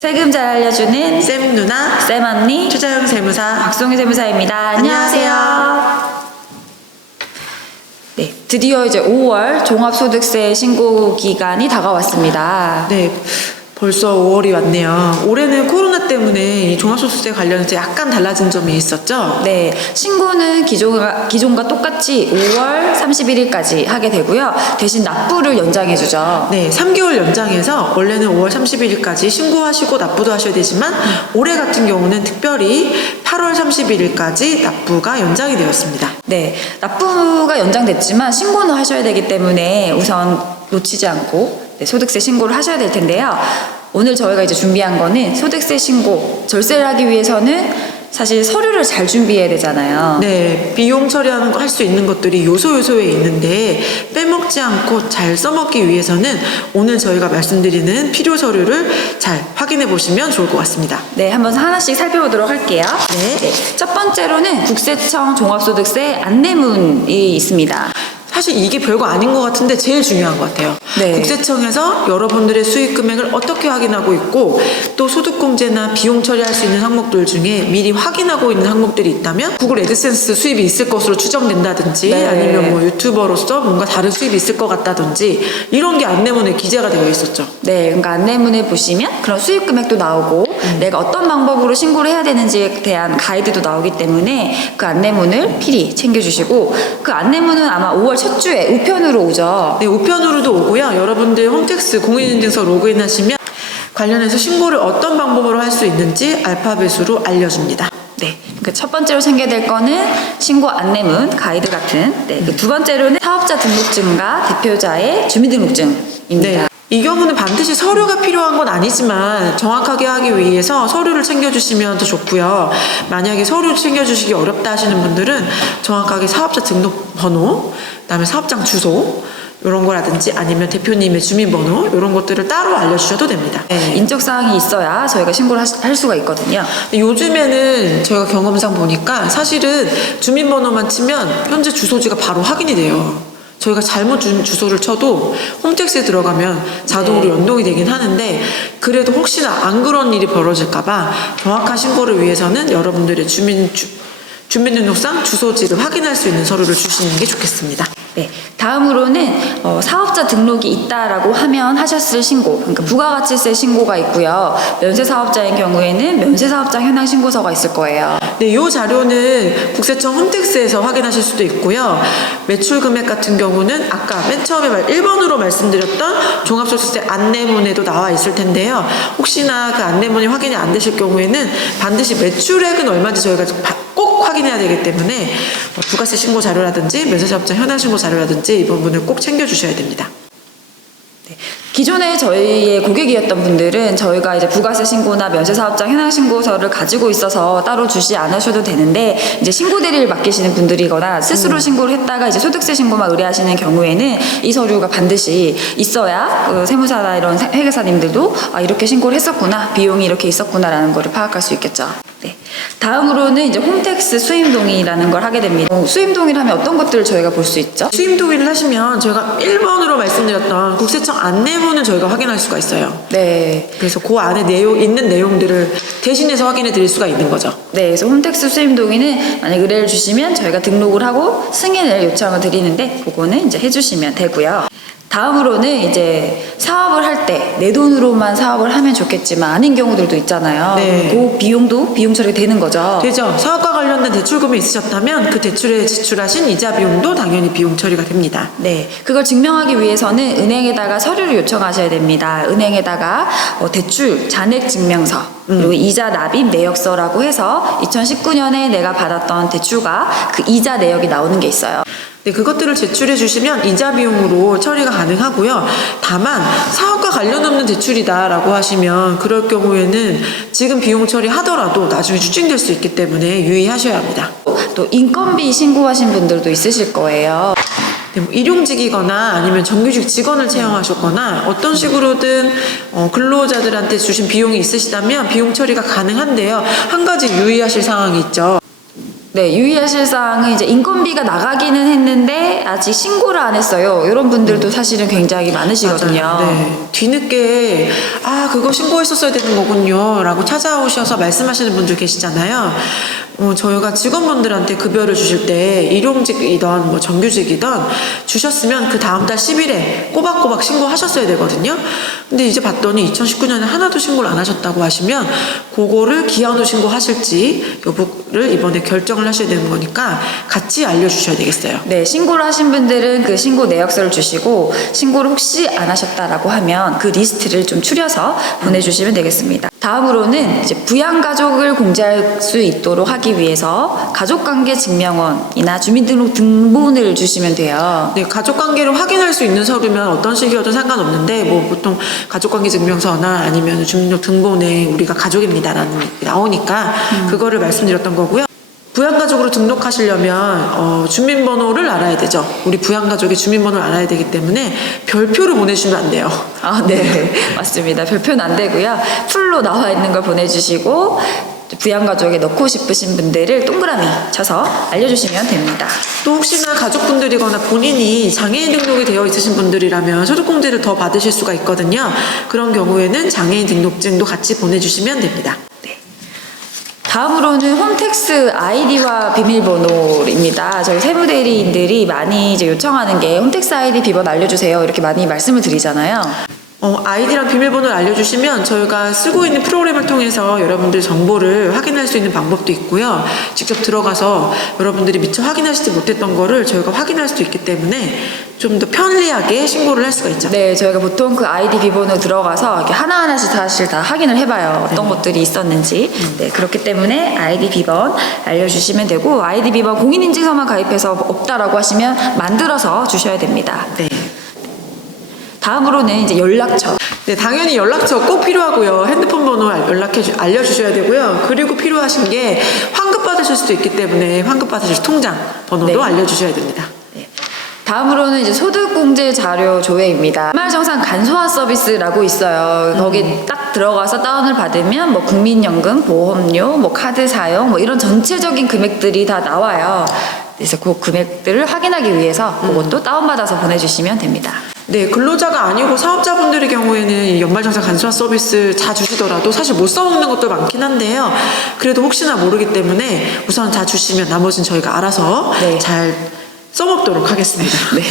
세금 잘 알려주는 쌤 누나, 쌤 언니, 최자영 세무사, 박송희 세무사입니다. 안녕하세요. 네, 드디어 이제 5월 종합소득세 신고 기간이 다가왔습니다. 네, 벌써 5월이 왔네요. 올해는 코로나 때문에 이 종합소득세 관련해서 약간 달라진 점이 있었죠? 네, 신고는 기존과 똑같이 5월 31일까지 하게 되고요. 대신 납부를 연장해주죠. 네, 3개월 연장해서 원래는 5월 31일까지 신고하시고 납부도 하셔야 되지만 올해 같은 경우는 특별히 8월 31일까지 납부가 연장이 되었습니다. 네, 납부가 연장됐지만 신고는 하셔야 되기 때문에 우선 놓치지 않고 소득세 신고를 하셔야 될 텐데요. 오늘 저희가 이제 준비한 거는 소득세 신고, 절세를 하기 위해서는 사실 서류를 잘 준비해야 되잖아요. 네, 비용 처리하는 거 할 수 있는 것들이 요소요소에 있는데 빼먹지 않고 잘 써먹기 위해서는 오늘 저희가 말씀드리는 필요 서류를 잘 확인해 보시면 좋을 것 같습니다. 네, 한번 하나씩 살펴보도록 할게요. 네. 첫 번째로는 국세청 종합소득세 안내문이 있습니다. 사실 이게 별거 아닌 것 같은데 제일 중요한 것 같아요. 네. 국세청에서 여러분들의 수익 금액을 어떻게 확인하고 있고 또 소득공제나 비용 처리할 수 있는 항목들 중에 미리 확인하고 있는 항목들이 있다면 구글 애드센스 수입이 있을 것으로 추정된다든지 네. 아니면 뭐 유튜버로서 뭔가 다른 수입이 있을 것 같다든지 이런 게 안내문에 기재가 되어 있었죠. 네, 그러니까 안내문에 보시면 그런 수입 금액도 나오고 내가 어떤 방법으로 신고를 해야 되는지에 대한 가이드도 나오기 때문에 그 안내문을 필히 챙겨주시고 그 안내문은 아마 5월 첫 주에 우편으로 오죠. 네, 우편으로도 오고요. 여러분들 홈택스 공인인증서 로그인 하시면 관련해서 신고를 어떤 방법으로 할 수 있는지 알파벳으로 알려줍니다. 네, 그러니까 첫 번째로 챙겨야 될 거는 신고 안내문, 가이드 같은. 네, 그 두 번째로는 사업자 등록증과 대표자의 주민등록증입니다. 네. 이 경우는 반드시 서류가 필요한 건 아니지만 정확하게 하기 위해서 서류를 챙겨주시면 더 좋고요. 만약에 서류 챙겨주시기 어렵다 하시는 분들은 정확하게 사업자 등록번호, 그다음에 사업장 주소 이런 거라든지 아니면 대표님의 주민번호 이런 것들을 따로 알려주셔도 됩니다. 네. 인적사항이 있어야 저희가 신고를 할 수가 있거든요. 요즘에는 저희가 경험상 보니까 사실은 주민번호만 치면 현재 주소지가 바로 확인이 돼요. 저희가 잘못 준 주소를 쳐도 홈택스에 들어가면 자동으로 연동이 되긴 하는데 그래도 혹시나 안 그런 일이 벌어질까봐 정확한 신고를 위해서는 여러분들의 주민등록상 주소지를 확인할 수 있는 서류를 주시는 게 좋겠습니다. 네, 다음으로는 사업자 등록이 있다라고 하면 하셨을 신고, 그러니까 부가가치세 신고가 있고요. 면세사업자인 경우에는 면세사업자 현황 신고서가 있을 거예요. 네, 이 자료는 국세청 홈택스에서 확인하실 수도 있고요. 매출 금액 같은 경우는 아까 맨 처음에 1번으로 말씀드렸던 종합소득세 안내문에도 나와 있을 텐데요. 혹시나 그 안내문이 확인이 안 되실 경우에는 반드시 매출액은 얼마인지 저희가 꼭 확인해야 되기 때문에 부가세 신고 자료라든지 면세사업자 현황 신고 자료라든지 이 부분을 꼭 챙겨주셔야 됩니다. 네, 기존에 저희의 고객이었던 분들은 저희가 이제 부가세 신고나 면세사업자 현황 신고서를 가지고 있어서 따로 주시 않으셔도 되는데 이제 신고 대리를 맡기시는 분들이거나 스스로 신고를 했다가 이제 소득세 신고만 의뢰하시는 경우에는 이 서류가 반드시 있어야 그 세무사나 이런 회계사님들도 아, 이렇게 신고를 했었구나, 비용이 이렇게 있었구나라는 거를 파악할 수 있겠죠. 네. 다음으로는 이제 홈택스 수임동의라는 걸 하게 됩니다. 수임동의를 하면 어떤 것들을 저희가 볼 수 있죠? 수임동의를 하시면 저희가 1번으로 말씀드렸던 국세청 안내문을 저희가 확인할 수가 있어요. 네. 그래서 그 안에 있는 내용들을 대신해서 확인해 드릴 수가 있는 거죠. 네, 그래서 홈택스 수임동의는 만약 의뢰를 주시면 저희가 등록을 하고 승인을 요청을 드리는데 그거는 이제 해주시면 되고요. 다음으로는 이제 사업을 할 때 내 돈으로만 사업을 하면 좋겠지만 아닌 경우들도 있잖아요. 네. 그 비용도 비용 처리가 되는 거죠. 되죠. 사업과 관련된 대출금이 있으셨다면 그 대출에 지출하신 이자 비용도 당연히 비용 처리가 됩니다. 네, 그걸 증명하기 위해서는 은행에다가 서류를 요청하셔야 됩니다. 은행에다가 대출 잔액 증명서 그리고 이자 납입 내역서라고 해서 2019년에 내가 받았던 대출과 그 이자 내역이 나오는 게 있어요. 네, 그것들을 제출해 주시면 이자 비용으로 처리가 가능하고요. 다만 사업과 관련 없는 대출이다라고 하시면 그럴 경우에는 지금 비용 처리하더라도 나중에 추징될 수 있기 때문에 유의하셔야 합니다. 또 인건비 신고하신 분들도 있으실 거예요. 네, 뭐 일용직이거나 아니면 정규직 직원을 채용하셨거나 어떤 식으로든 근로자들한테 주신 비용이 있으시다면 비용 처리가 가능한데요. 한 가지 유의하실 사항이 있죠. 네, 유의하실 사항은 이제 인건비가 나가기는 했는데 아직 신고를 안 했어요. 이런 분들도 사실은 굉장히 많으시거든요. 맞아요. 네. 뒤늦게 그거 신고했었어야 되는 거군요 라고 찾아오셔서 말씀하시는 분들 계시잖아요. 저희가 직원분들한테 급여를 주실 때 일용직이던 뭐 정규직이던 주셨으면 그 다음 달 10일에 꼬박꼬박 신고하셨어야 되거든요. 근데 이제 봤더니 2019년에 하나도 신고를 안 하셨다고 하시면 그거를 기한 후 신고하실지 여부를 이번에 결정을 하셔야 되는 거니까 같이 알려주셔야 되겠어요. 네, 신고를 하신 분들은 그 신고 내역서를 주시고 신고를 혹시 안 하셨다라고 하면 그 리스트를 좀 추려서 보내주시면 되겠습니다. 다음으로는 이제 부양가족을 공제할 수 있도록 하기 위해서 가족관계 증명원이나 주민등록 등본을 주시면 돼요. 네, 가족관계를 확인할 수 있는 서류면 어떤 식이어도 상관없는데 뭐 보통 가족관계 증명서나 아니면 주민등록 등본에 우리가 가족입니다라는 게 나오니까 그거를 말씀드렸던 거고요. 부양가족으로 등록하시려면 주민번호를 알아야 되죠. 우리 부양가족의 주민번호를 알아야 되기 때문에 별표를 보내주시면 안 돼요. 네, 맞습니다. 별표는 안 되고요. 풀로 나와 있는 걸 보내주시고 부양가족에 넣고 싶으신 분들을 동그라미 쳐서 알려주시면 됩니다. 또 혹시나 가족분들이거나 본인이 장애인 등록이 되어 있으신 분들이라면 소득공제를 더 받으실 수가 있거든요. 그런 경우에는 장애인 등록증도 같이 보내주시면 됩니다. 다음으로는 홈택스 아이디와 비밀번호입니다. 저희 세무대리인들이 많이 이제 요청하는 게 홈택스 아이디 비번 알려주세요 이렇게 많이 말씀을 드리잖아요. 아이디랑 비밀번호를 알려주시면 저희가 쓰고 있는 프로그램을 통해서 여러분들 정보를 확인할 수 있는 방법도 있고요. 직접 들어가서 여러분들이 미처 확인하시지 못했던 거를 저희가 확인할 수도 있기 때문에 좀 더 편리하게 신고를 할 수가 있죠. 네, 저희가 보통 그 아이디 비번호 들어가서 이렇게 하나하나씩 사실 다 확인을 해봐요. 어떤 것들이 있었는지. 네, 그렇기 때문에 아이디 비번 알려주시면 되고 아이디 비번 공인인증서만 가입해서 없다라고 하시면 만들어서 주셔야 됩니다. 네. 다음으로는 이제 연락처. 네, 당연히 연락처 꼭 필요하고요. 핸드폰 번호 알려주셔야 되고요. 그리고 필요하신 게 환급 받으실 수도 있기 때문에 환급 받으실 통장 번호도 네. 알려주셔야 됩니다. 네. 다음으로는 이제 소득공제 자료 조회입니다. 연말정산 간소화 서비스라고 있어요. 거기 딱 들어가서 다운을 받으면 뭐 국민연금, 보험료, 뭐 카드 사용, 뭐 이런 전체적인 금액들이 다 나와요. 그래서 그 금액들을 확인하기 위해서 그것도 다운받아서 보내주시면 됩니다. 네, 근로자가 아니고 사업자분들의 경우에는 연말정산 간소화 서비스 다 주시더라도 사실 못 써먹는 것도 많긴 한데요. 그래도 혹시나 모르기 때문에 우선 다 주시면 나머지는 저희가 알아서 네. 잘 써먹도록 하겠습니다. 네.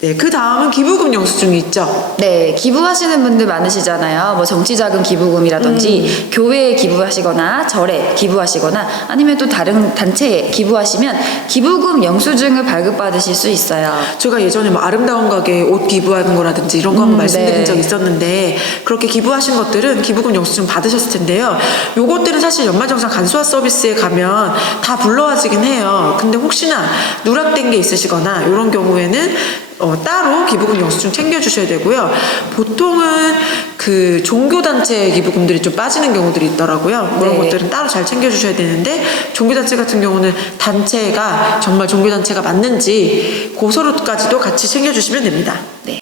네, 그 다음은 기부금 영수증이 있죠. 네, 기부하시는 분들 많으시잖아요. 뭐 정치자금 기부금이라든지 교회에 기부하시거나 절에 기부하시거나 아니면 또 다른 단체에 기부하시면 기부금 영수증을 발급받으실 수 있어요. 제가 예전에 뭐 아름다운 가게 옷 기부하는 거라든지 이런 거 한번 말씀드린 네. 적이 있었는데 그렇게 기부하신 것들은 기부금 영수증 받으셨을 텐데요. 요것들은 사실 연말정산 간소화 서비스에 가면 다 불러와지긴 해요. 근데 혹시나 누락된 게 있으시거나 이런 경우에는 따로 기부금 영수증 챙겨주셔야 되고요. 보통은 그 종교단체 기부금들이 좀 빠지는 경우들이 있더라고요. 그런 네. 것들은 따로 잘 챙겨주셔야 되는데 종교단체 같은 경우는 단체가 정말 종교단체가 맞는지 그 서류까지도 같이 챙겨주시면 됩니다. 네.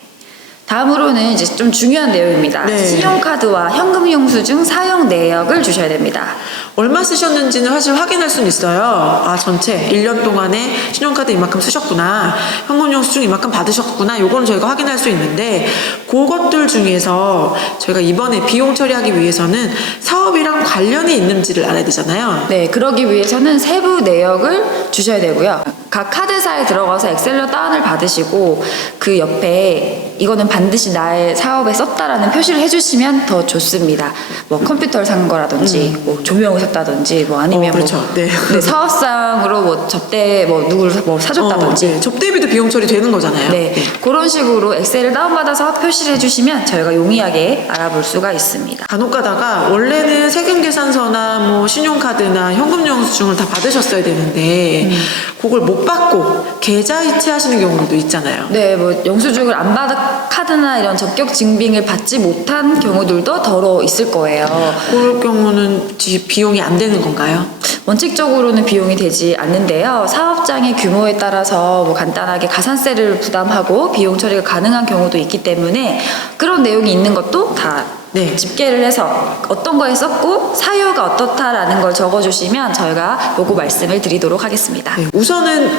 다음으로는 이제 좀 중요한 내용입니다. 네. 신용카드와 현금 영수증 사용 내역을 주셔야 됩니다. 얼마 쓰셨는지는 사실 확인할 수는 있어요. 전체 1년 동안에 신용카드 이만큼 쓰셨구나, 현금 영수증 이만큼 받으셨구나, 요거는 저희가 확인할 수 있는데 그것들 중에서 저희가 이번에 비용 처리하기 위해서는 사업이랑 관련이 있는지를 알아야 되잖아요. 네, 그러기 위해서는 세부 내역을 주셔야 되고요. 각 카드사에 들어가서 엑셀로 다운을 받으시고 그 옆에 이거는 반드시 나의 사업에 썼다라는 표시를 해주시면 더 좋습니다. 뭐 컴퓨터를 산 거라든지 뭐 조명을 샀다든지 뭐 아니면 그렇죠. 뭐 네. 사업상으로 뭐 접대 뭐 누구를 뭐 사줬다든지 네. 접대비도 비용 처리 되는 거잖아요. 네, 그런 식으로 엑셀을 다운받아서 표시를 해주시면 저희가 용이하게 알아볼 수가 있습니다. 간혹 가다가 원래는 세금계산서나 뭐 신용카드나 현금 영수증을 다 받으셨어야 되는데 그걸 못 받고 계좌이체 하시는 경우도 있잖아요. 네, 뭐 영수증을 안 받아 카드나 이런 적격 증빙을 받지 못한 경우들도 더러 있을 거예요. 그럴 경우는 비용이 안 되는 건가요? 원칙적으로는 비용이 되지 않는데요. 사업장의 규모에 따라서 뭐 간단하게 가산세를 부담하고 비용 처리가 가능한 경우도 있기 때문에 그런 내용이 있는 것도 다 네. 집계를 해서 어떤 거에 썼고 사유가 어떻다라는 걸 적어주시면 저희가 요거 말씀을 드리도록 하겠습니다. 네, 우선은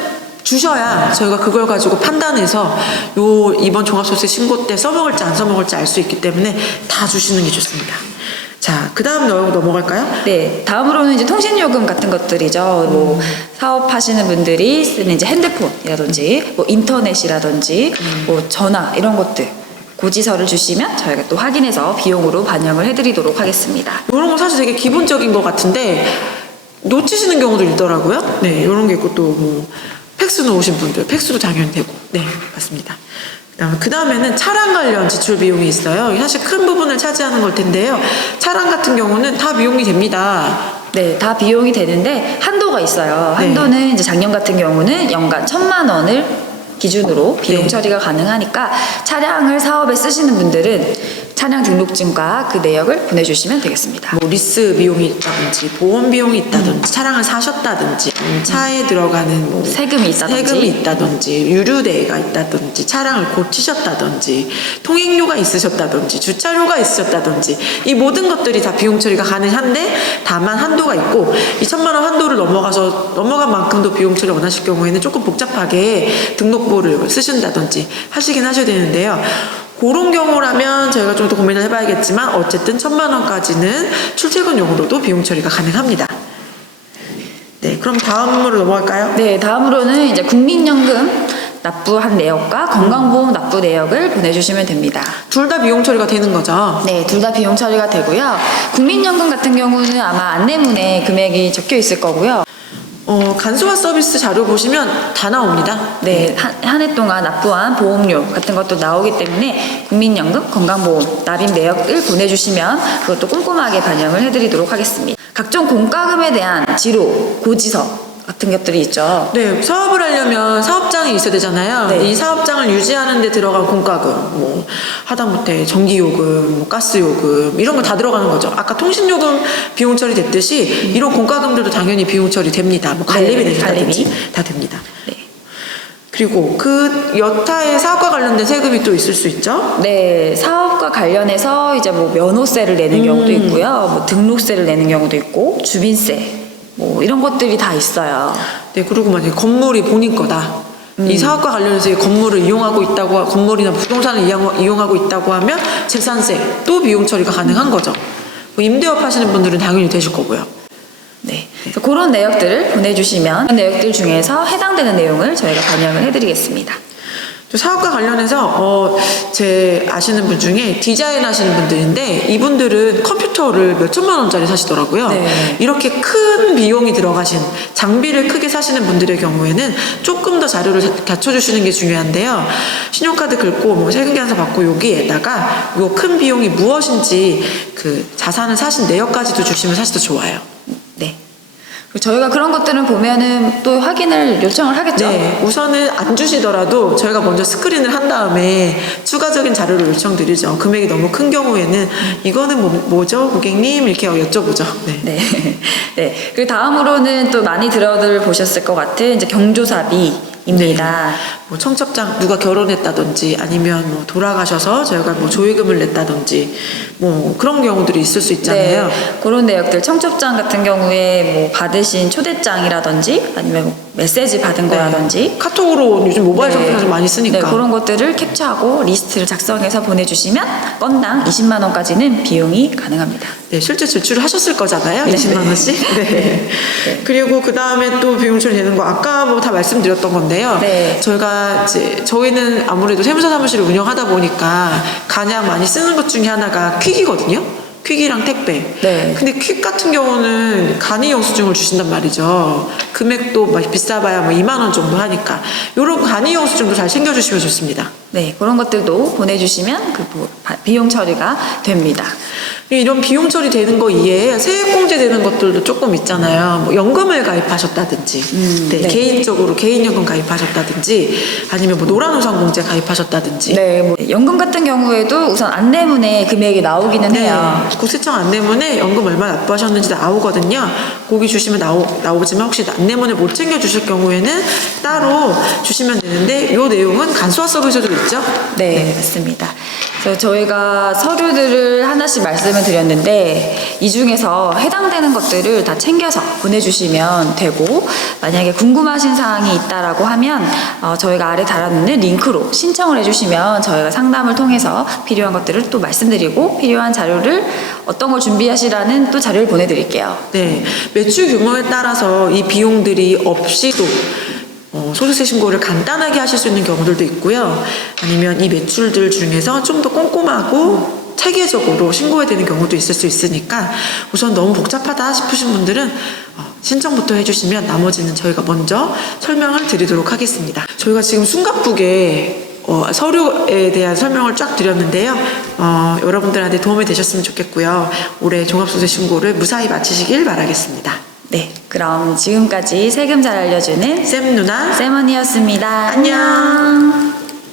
주셔야 저희가 그걸 가지고 판단해서 요 이번 종합소득세 신고 때 써먹을지 안 써먹을지 알 수 있기 때문에 다 주시는 게 좋습니다. 자, 그 다음 넘어갈까요? 네, 다음으로는 이제 통신요금 같은 것들이죠. 뭐 사업하시는 분들이 쓰는 이제 핸드폰이라든지 뭐 인터넷이라든지 뭐 전화 이런 것들 고지서를 주시면 저희가 또 확인해서 비용으로 반영을 해드리도록 하겠습니다. 이런 거 사실 되게 기본적인 것 같은데 놓치시는 경우도 있더라고요. 네, 이런 게 있고 또 뭐 팩스 놓으신 분들 팩스도 당연히 되고 네, 맞습니다. 그 다음에는 차량 관련 지출 비용이 있어요. 사실 큰 부분을 차지하는 걸 텐데요. 차량 같은 경우는 다 비용이 됩니다. 네, 다 비용이 되는데 한도가 있어요. 네. 한도는 이제 작년 같은 경우는 연간 1,000만 원을 기준으로 비용 네. 처리가 가능하니까 차량을 사업에 쓰시는 분들은 차량 등록증과 그 내역을 보내주시면 되겠습니다. 뭐 리스 비용이 있다든지 보험 비용이 있다든지 차량을 사셨다든지 차에 들어가는 뭐 세금이 있다든지 유류대가 있다든지 차량을 고치셨다든지 통행료가 있으셨다든지 주차료가 있으셨다든지 이 모든 것들이 다 비용 처리가 가능한데 다만 한도가 있고 2,000만 원 한도를 넘어간 만큼도 비용 처리 원하실 경우에는 조금 복잡하게 등록부를 쓰신다든지 하시긴 하셔야 되는데요. 그런 경우라면 저희가 좀 더 고민을 해봐야겠지만 어쨌든 1,000만 원까지는 출퇴근용으로도 비용 처리가 가능합니다. 네, 그럼 다음으로 넘어갈까요? 네, 다음으로는 이제 국민연금 납부한 내역과 건강보험 납부 내역을 보내주시면 됩니다. 둘 다 비용 처리가 되는 거죠? 네, 둘 다 비용 처리가 되고요. 국민연금 같은 경우는 아마 안내문에 금액이 적혀 있을 거고요. 간소화 서비스 자료 보시면 다 나옵니다. 네, 한 해 동안 납부한 보험료 같은 것도 나오기 때문에 국민연금, 건강보험, 납입 내역을 보내주시면 그것도 꼼꼼하게 반영을 해드리도록 하겠습니다. 각종 공과금에 대한 지로, 고지서 같은 것들이 있죠. 네, 사업을 하려면 사업장이 있어야 되잖아요. 네. 이 사업장을 유지하는 데 들어간 공과금, 뭐 하다못해 전기요금, 뭐 가스요금 이런 거 다 들어가는 거죠. 아까 통신요금 비용 처리됐듯이 이런 공과금들도 당연히 비용 처리됩니다. 뭐 관리비 내준다든지 다 됩니다. 네. 그리고 그 여타의 사업과 관련된 세금이 또 있을 수 있죠? 네, 사업과 관련해서 이제 뭐 면허세를 내는 경우도 있고요. 뭐 등록세를 내는 경우도 있고, 주민세, 뭐 이런 것들이 다 있어요. 네, 그리고 만약에 건물이 본인 거다. 이 사업과 관련해서 이 건물을 이용하고 있다고, 건물이나 부동산을 이용하고 있다고 하면 재산세 또 비용 처리가 가능한 거죠. 뭐 임대업 하시는 분들은 당연히 되실 거고요. 네, 그래서 그런 내역들을 보내주시면 그 내역들 중에서 해당되는 내용을 저희가 반영을 해드리겠습니다. 또 사업과 관련해서 제 아시는 분 중에 디자인 하시는 분들인데 이분들은 컴퓨터를 몇 천만 원짜리 사시더라고요. 네. 이렇게 큰 비용이 들어가신 장비를 크게 사시는 분들의 경우에는 조금 더 자료를 갖춰주시는 게 중요한데요. 신용카드 긁고 뭐 세금계산서 받고 여기에다가 요 큰 비용이 무엇인지 그 자산을 사신 내역까지도 주시면 사실 더 좋아요. 네. 그리고 저희가 그런 것들은 보면은 또 확인을 요청을 하겠죠. 네, 우선은 안 주시더라도 저희가 먼저 스크린을 한 다음에 추가적인 자료를 요청드리죠. 금액이 너무 큰 경우에는 이거는 뭐죠, 고객님? 이렇게 여쭤보죠. 네. 네. 네. 그리고 다음으로는 또 많이 들어들 보셨을 것 같은 이제 경조사비입니다. 뭐 청첩장 누가 결혼했다든지 아니면 뭐 돌아가셔서 저희가 뭐 조의금을 냈다든지 뭐 그런 경우들이 있을 수 있잖아요. 네, 그런 내역들 청첩장 같은 경우에 뭐 받으신 초대장이라든지 아니면 뭐 메시지 받은 거라든지 카톡으로 요즘 모바일 쇼핑을 좀 많이 쓰니까 네, 그런 것들을 캡처하고 리스트를 작성해서 보내주시면 건당 20만 원까지는 비용이 가능합니다. 네, 실제 제출을 하셨을 거잖아요. 네. 20만 원씩. 네. 네. 그리고 그 다음에 또 비용 처리되는 거 아까 뭐 다 말씀드렸던 건데요. 네. 저희가 이제 저희는 아무래도 세무사 사무실을 운영하다 보니까 가장 많이 쓰는 것 중에 하나가 퀵이거든요. 퀵이랑 택배. 네. 근데 퀵 같은 경우는 간이 영수증을 주신단 말이죠. 금액도 막 비싸봐야 뭐 2만 원 정도 하니까 요런 간이 영수증도 잘 챙겨주시면 좋습니다. 네, 그런 것들도 보내주시면 그 비용 처리가 됩니다. 이런 비용 처리 되는 거 이외에 세액공제 되는 것들도 조금 있잖아요. 뭐 연금을 가입하셨다든지, 네, 네. 개인적으로 개인연금 가입하셨다든지, 아니면 뭐 노란우산공제 가입하셨다든지. 네, 뭐 연금 같은 경우에도 우선 안내문에 금액이 나오기는 해요. 국세청 안내문에 연금 얼마 납부하셨는지 나오거든요. 거기 주시면 나오지만 혹시 안내문을 못 챙겨주실 경우에는 따로 주시면 되는데 이 내용은 간소화 서비스도 있죠? 네, 맞습니다. 그래서 저희가 서류들을 하나씩 말씀을 드렸는데 이 중에서 해당되는 것들을 다 챙겨서 보내주시면 되고, 만약에 궁금하신 사항이 있다라고 하면 저희가 아래 달아놓는 링크로 신청을 해주시면 저희가 상담을 통해서 필요한 것들을 또 말씀드리고, 필요한 자료를 어떤 걸 준비하시라는 또 자료를 보내드릴게요. 네, 매출 규모에 따라서 이 비용들이 없이도 소득세 신고를 간단하게 하실 수 있는 경우들도 있고요. 아니면 이 매출들 중에서 좀 더 꼼꼼하고 체계적으로 신고해야 되는 경우도 있을 수 있으니까, 우선 너무 복잡하다 싶으신 분들은 신청부터 해주시면 나머지는 저희가 먼저 설명을 드리도록 하겠습니다. 저희가 지금 숨가쁘게 서류에 대한 설명을 쫙 드렸는데요. 여러분들한테 도움이 되셨으면 좋겠고요. 올해 종합소득세 신고를 무사히 마치시길 바라겠습니다. 네, 그럼 지금까지 세금 잘 알려주는 쌤 누나 쌤언니였습니다. 안녕.